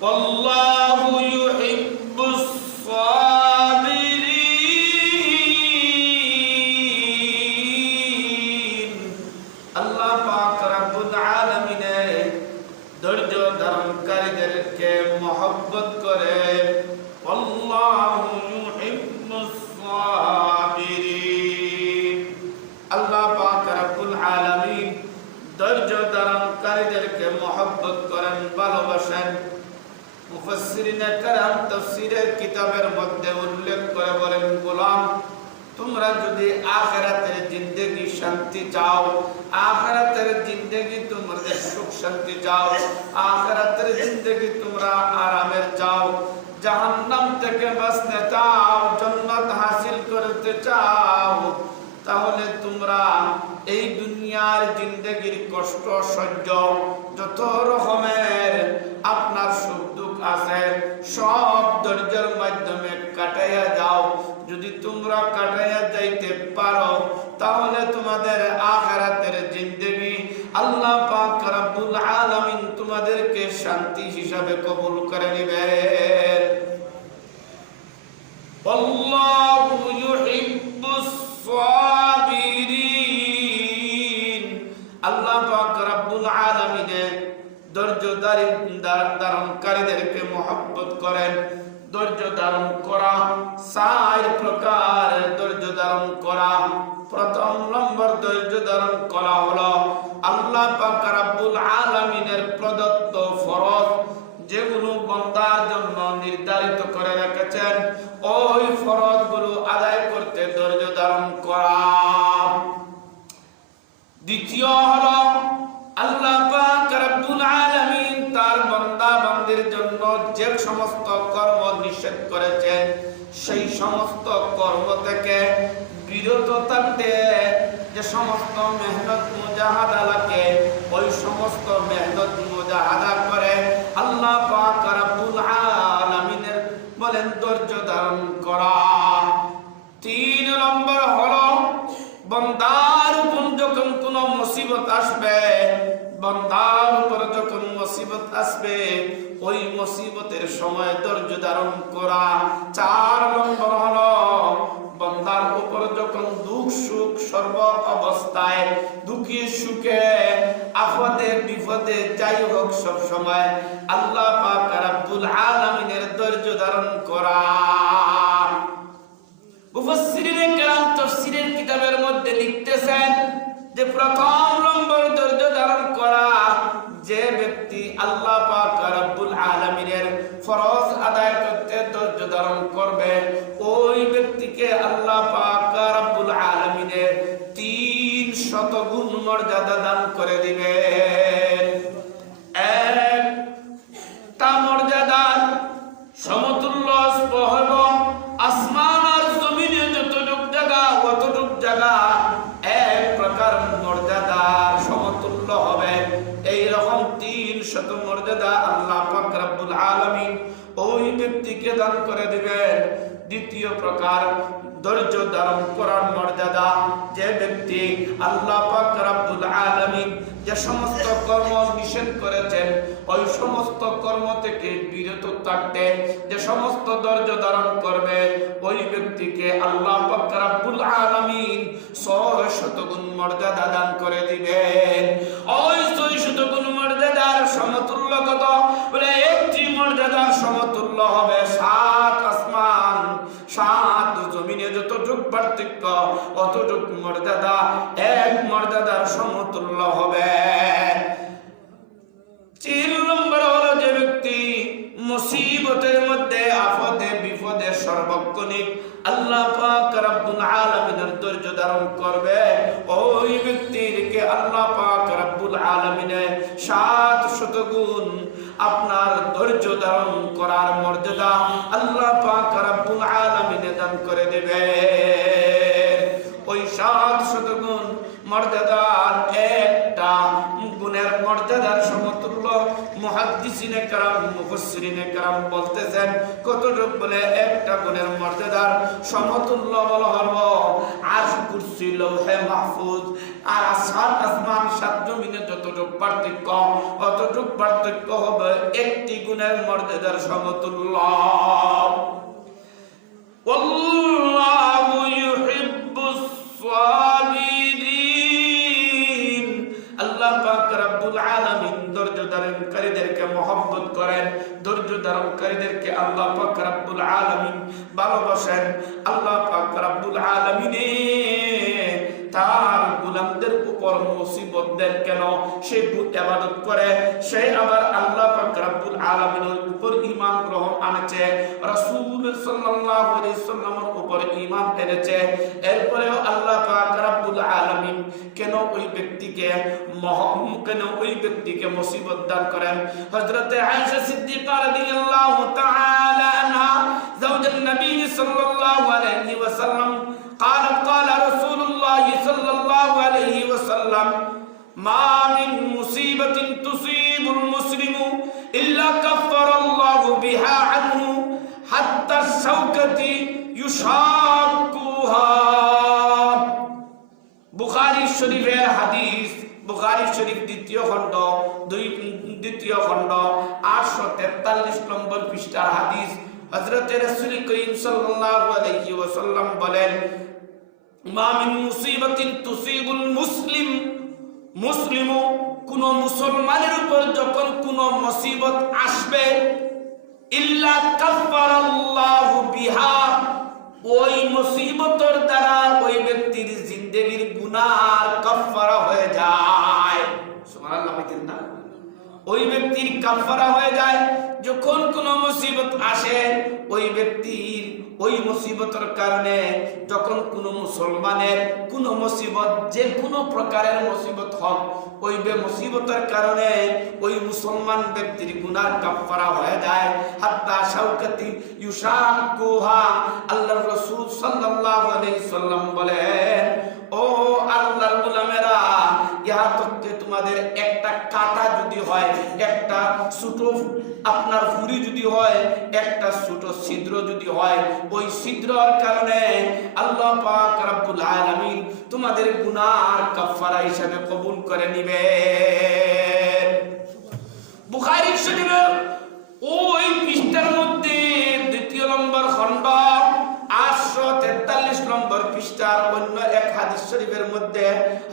والله يحب الصابرين আরামের চাও, জাহান্নাম থেকে বাঁচতে চাও, জান্নাত হাসিল করতে চাও, তাহলে তোমরা এই দুনিয়ার জিন্দগির কষ্ট সহ্য যত রকমের আপনার সুখ দুঃখ আছে সব ধৈর্যের মাধ্যমে কাটাইয়া যাও। যদি তোমরা কাটাইয়া যাইতে পারো, তাহলে তোমাদের আখারাতের জিন্দেগি আল্লাহ পাক রব্বুল আলামিন তোমাদেরকে শান্তি হিসাবে কবুল করে নেবেন। ধারণকারীদেরকে করেন, ধৈর্য ধারণ করা, চার প্রকার ধৈর্য ধারণ করা। প্রথম নম্বর ধৈর্য ধারণ করা হলো আল্লাহ পাক রাব্বুল আলামিনের প্রদত্ত ফরজ। যেগুলো বন্দার জন্য যে সমস্ত মেহনত মুজাহাদা লাগে, ওই সমস্ত মেহনত মুজাহাদা করে আল্লাহ পাক রব্বুল আলামিনের বলেন, ধৈর্য ধারণ করা। তিন নম্বর হলো, বন্দার উপর যখন কোন মুসিবত আসবে, বন্দার উপর যখন মুসিবত আসবে, ওই মুসিবতের সময় ধৈর্য ধারণ করা। চার নম্বর বন্দার উপর যখন দুঃখ সুখ সর্ব অবস্থায়, দুঃখী সুখে আফদে বিপদে যাই হোক সব সময়, আল্লাহ পাক রাব্বুল আলামিনের ধৈর্য ধারণ করা। মুফাসসিরিনে কেরাম তাফসীরের কিতাবের মধ্যে লিখতেছেন যে, প্রথম নম্বর ধৈর্য ধারণ করা, যে ব্যক্তি আল্লাহ পাক রব্বুল আলামিনের ফরজ আদায় করতে ধৈর্য ধারণ করবে, ওই ব্যক্তিকে আল্লাহ ব্যক্তিকে দান করে দিবেন। দ্বিতীয় প্রকার ধৈর্য ধারণ করার মর্যাদা, যে ব্যক্তি আল্লাহ পাক রব্বুল যে সমস্ত কর্ম নিষেধ করেছেন, ওই সমস্ত কর্ম থেকে বিরত থাকতে, যে সমস্ত ধৈর্য ধারণ করবে, ওই ব্যক্তিকে আল্লাহ পাক আলামিন ছয় শতগুণ মর্যাদা দান করে দিবেন। ওই ছয় শতগুণ মর্যাদার সমতুল্য কত? বলে একটি মর্যাদার সমতুল্য হবে। সাত আসমান, সাত জমিনে যতটুক পার্থক্য, অতটুক মর্যাদা, এক মর্যাদার সমতুল্য হবে। তিন নম্বর হলো যে ব্যক্তি মুসিবতের মধ্যে আফদে বিপদে সর্বক্ষণিক আল্লাহ পাক রব্বুল আলামিনের ধৈর্য ধারণ করবে। ওই ব্যক্তিকে আল্লাহ পাক আলামিনে সাত শতগুণ আপনার ধৈর্য ধারণ করার মর্যাদা আল্লাহ পাক রব্বুল আলামিনে দান করে দেবে মর্যাদার একটা গুণের মর্যাদার সমতুল্য মহাদ্দিস মুহাদ্দিসিনে کرام মুফাসসিরিনে کرام বলতেছেন কতটুক বলে একটা গুণের মর্যাদার সমতুল্য বলা হলো আরশ কুরসি লৌহে মাহফুজ আর সাত আসমান সাত জমিনে যতটুক পার্থক্য অতটুক পার্থক্য হবে একটি গুণের মর্যাদার সমতুল্য والله يحب الصابرين আল্লাহ পাক রব্বুল আলামিন ধৈর্য ধারণকারীদেরকে মহব্বত করেন, ধৈর্য ধারণকারীদেরকে আল্লাহ পাক রব্বুল ভালোবাসেন। আল্লাহ পাক রব্বুল তার গোলামদের উপর মুসিবত দেন কেন? সে ইবাদত করে, সে আবার আল্লাহ পাক রব্বুল আলামিনের উপর ঈমান গ্রহণ আনেছে। রাসূল সাল্লাল্লাহু আলাইহি উপর ঈমান এনেছে এরপরেও আল্লাহ পাক রব্বুল আলামিন কেন ওই ব্যক্তিকে মহম কেন ওই ব্যক্তিকে মুসিবত দান করেন হযরতে আয়েশা সিদ্দিকা রাদিয়াল্লাহু তাআলা আনহা زوج النبي صلى الله عليه وسلم قالت قال رسول الله صلى الله عليه وسلم ما من مصيبة تصيب শরীফের হাদিস, বুখারী শরীফ দ্বিতীয় খণ্ড, দুই, দ্বিতীয় খণ্ড, আটশো তেতাল্লিশ নম্বর পৃষ্ঠার হাদিস। হযরত রাসূল করিম আলাইহি বলেন, মা মিন মুসিবাতিন তুসিবুল মুসলিম। কোন মুসলমানের উপর যখন কোন মুসিবত আসবে, ইল্লা কাফারাল্লাহু বিহা। ওই মুসিবতের দ্বারা ওই ব্যক্তির জিন্দেগির গুনার কাফারা হয়ে যায়। সুবহানাল্লাহ ওই ব্যক্তির কাফারা হয়ে যায়, যখন কোন মুসিবত আসে, ওই ব্যক্তির ওই মুসিবতের কারণে যখন কোন মুসলমানের কোন মুসিবত যে কোনো প্রকারের মুসিবত হোক, ওই বে মুসিবতের কারণে ওই মুসলমান ব্যক্তির গুনার কাফারা হয়ে যায়। হাত্তা শাওকাতি ইউশাকুহা, আল্লাহর রাসূল সাল্লাল্লাহু আলাইহি সাল্লাম বলেন ছোট, আপনার ফুরি যদি হয়, একটা ছোট ছিদ্র যদি হয়, ওই ছিদ্রর কারণে আল্লাহ পাক রাব্বুল আলামিন তোমাদের গুনার কাফারা হিসাবে কবুল করে নিবেন।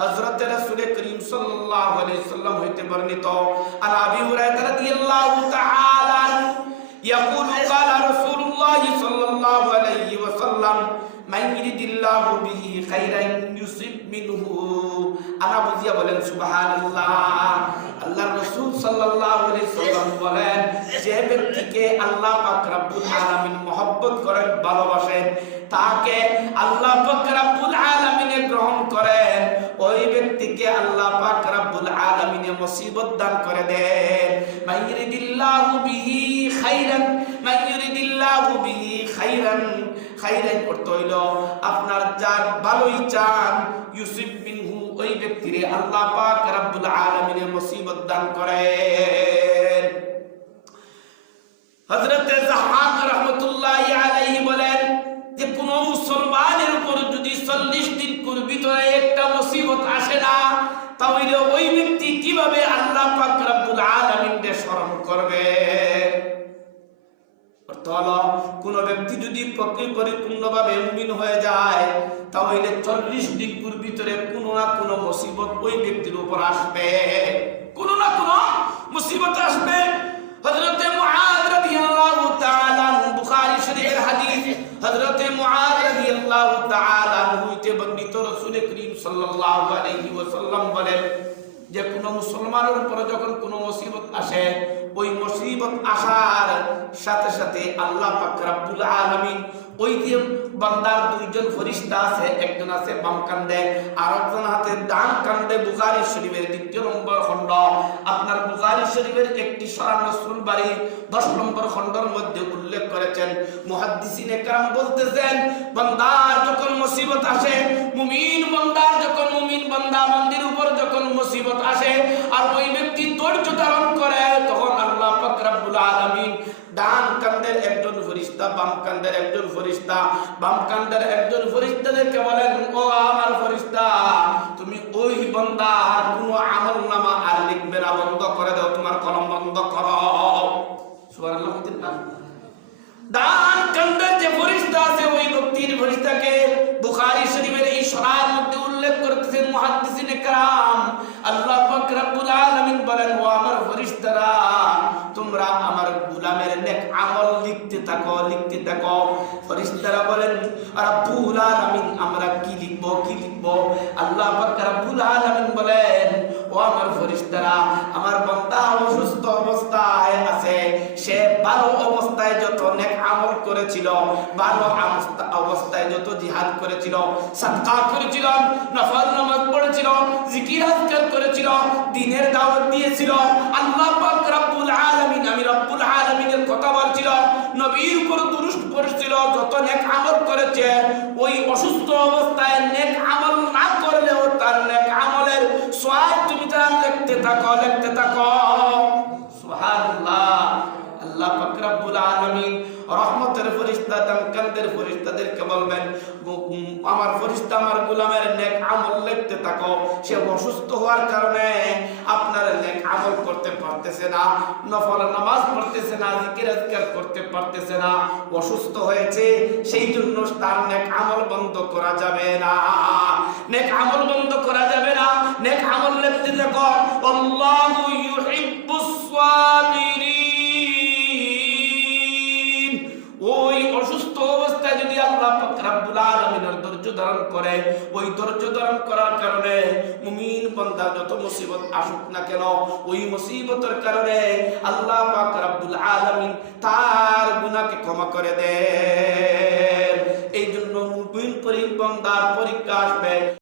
হযরত রাসূল করিম সাল্লাল্লাহু আলাইহি সাল্লাম হইতে বর্ণিত আর আবি হুরায়রা রাদিয়াল্লাহু তাআলা يقول قال رسول الله صلى الله عليه وسلم من يريد الله به خيرا يصب منه আনা বুঝিয়া বলেন সুবহানাল্লাহ আল্লাহর রাসূল সাল্লাল্লাহু আলাইহি সাল্লাম বলেন যে ব্যক্তিকে আল্লাহ পাক রব্বুল আলামিন মহব্বত করেন ভালোবাসেন তাকে আল্লাহ পাক রব্বুল আলামিনে গ্রহণ করেন ওই ব্যক্তিকে আল্লাহ পাক রব্বুল আলামিনে মুসিবত দান করে দেন? মাইরিদিল্লাহু বিহি খাইরান মাইরিদিল্লাহু বিহি খাইরান খাইরান করতে হইল আপনার যার ভালোই চান ইউসুফ বিনহু ওই ব্যক্তিরে আল্লাহ পাক রব্বুল আলামিনে মুসিবত দান করেন। হযরত জাহাক পরিপূর্ণভাবে হয়ে যায়, তাহলে চল্লিশ ডিগ্রির ভিতরে কোনো না কোনো মুসিবত ওই ব্যক্তির উপর আসবে যে কোনো মুসলমানের উপরে যখন কোনো মুসিবত আসে, ওই মুসিবত আসার সাথে সাথে আল্লাহ পাক রব্বুল আলামিন ওই যে বান্দার দুইজন ফরিস্তা আছে, একজন আছে বাম কান্দে আর একজন হাতে ডান কান্দে বুখারী শরীফের দ্বিতীয় নম্বর খণ্ড। আপনার বুখারী শরীফের একটি সরান নসরুল বাড়ি দশ নম্বর খণ্ডের মধ্যে উল্লেখ করেছেন। মুহাদ্দিসিন একরাম বলতেছেন, বান্দার যখন মুসিবত আসে, মুমিন বান্দার যখন মুমিন বান্দা মুসিবত আসে আর ওই ব্যক্তি ধৈর্য ধারণ করে, তখন আল্লাহ পাক রব্বুল আলামিন ডান কান্দের একজন ফরিস্তা বাম কান্দের একজন ফরিস্তা বাম কান্দের একজন ফরিস্তাদেরকে বলেন, ও আমার ফরিস্তা তুমি ওই বান্দার কোনো আমল নামা আর লিখবে না, বন্ধ করে দাও, তোমার কলম বন্ধ করো। সুবহানাল্লাহ ডান কান্দের যে ফরিস্তা আছে, ওই ব্যক্তির ফরিস্তাকে ফরিস্তারা বলেন, রব্বুল আলামিন, আমরা কি লিখব কি লিখব? আল্লাহ পাক রব্বুল আলামিন বলেন, ও আমার ফরিস্তারা, আমার বান্দা অসুস্থ অবস্থায় আছে। সে ভালো অবস্থায় যত নেক আমল করেছিল, ভালো অবস্থায় যত জিহাদ করেছিল, সাদকা করেছিল, নফল নামাজ পড়েছিল, জিকির আজকার করেছিল, দিনের দাওয়াত দিয়েছিল, আল্লাহ নবীর উপর দুরুস্ত করেছিল, যত নেক আমল করেছে, ওই অসুস্থ অবস্থায় নেক আমল না করলেও তার নেক আমলের সোয়াদ তুমি তার দেখতে থাকো দেখতে থাকো। তামকানদের ফেরেশতাদেরকে বলবেন আমার ফেরেশতা আমার গোলামের নেক আমল লিখতে থাকো। সে অসুস্থ হওয়ার কারণে আপনার নেক আমল করতে পারতেছে না, নফল নামাজ পড়তেছে না, জিকির আজকার করতে পারতেছে না, অসুস্থ হয়েছে, সেই জন্য তার নেক আমল বন্ধ করা যাবে না। নেক আমল বন্ধ করা যাবে না। নেক আমল লিখতে থাকো, আল্লাহু ইউহিব্বুস সাবিরিন রব্বুল আলামিনের ধৈর্য ধারণ করে। ওই ধৈর্য ধারণ করার কারণে মুমিন বান্দা যত মুসিবত আসুক না কেন, ওই মুসিবতের কারণে আল্লাহ পাক রাব্বুল আলামিন তার গুনাহকে ক্ষমা করে দেন। এই জন্য মুমিন পরিবন্দার পরীক্ষা আসবে।